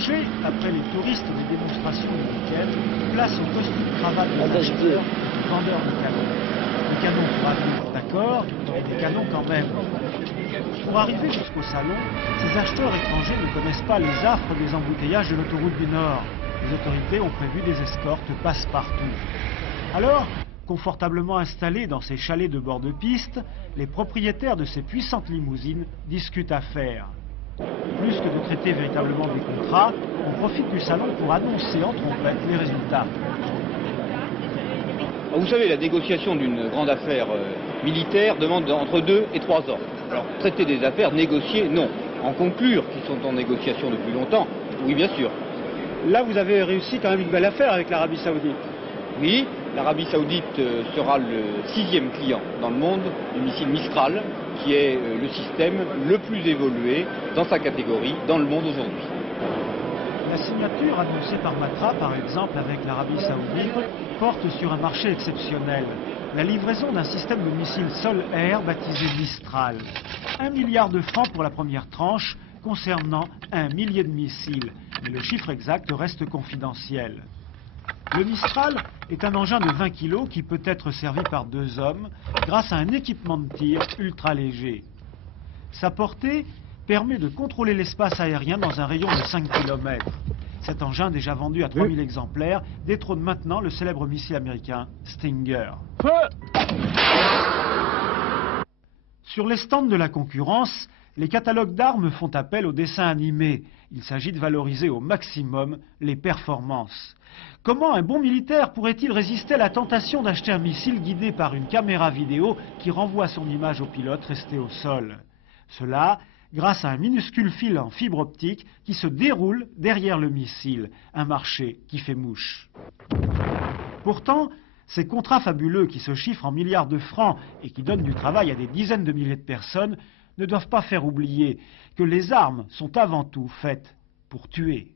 marché, après les touristes des démonstrations du week-end, place au costume cravate des acheteurs et des vendeurs de canons. Des canons pour avenir, d'accord, mais des canons quand même. Pour arriver jusqu'au salon, ces acheteurs étrangers ne connaissent pas les affres des embouteillages de l'autoroute du Nord. Les autorités ont prévu des escortes passe-partout. Alors, confortablement installés dans ces chalets de bord de piste, les propriétaires de ces puissantes limousines discutent affaires. Plus que de traiter véritablement des contrats, on profite du salon pour annoncer en trompette les résultats. Vous savez, la négociation d'une grande affaire militaire demande entre 2 et 3 ans. Alors, traiter des affaires, négocier, non. En conclure, qui sont en négociation depuis longtemps, oui, bien sûr. Là, vous avez réussi quand même une belle affaire avec l'Arabie Saoudite. Oui, l'Arabie Saoudite sera le 6e client dans le monde du missile Mistral, qui est le système le plus évolué dans sa catégorie dans le monde aujourd'hui. La signature annoncée par Matra, par exemple, avec l'Arabie Saoudite, porte sur un marché exceptionnel. La livraison d'un système de missiles sol-air baptisé Mistral. 1 milliard de francs pour la première tranche, concernant 1 millier de missiles. Mais le chiffre exact reste confidentiel. Le Mistral est un engin de 20 kg qui peut être servi par 2 hommes grâce à un équipement de tir ultra léger. Sa portée permet de contrôler l'espace aérien dans un rayon de 5 km. Cet engin, déjà vendu à 3000 exemplaires, détrône maintenant le célèbre missile américain Stinger. Sur les stands de la concurrence, les catalogues d'armes font appel aux dessins animés. Il s'agit de valoriser au maximum les performances. Comment un bon militaire pourrait-il résister à la tentation d'acheter un missile guidé par une caméra vidéo qui renvoie son image au pilote resté au sol? Cela grâce à un minuscule fil en fibre optique qui se déroule derrière le missile, un marché qui fait mouche. Pourtant, ces contrats fabuleux qui se chiffrent en milliards de francs et qui donnent du travail à des dizaines de milliers de personnes ne doivent pas faire oublier que les armes sont avant tout faites pour tuer.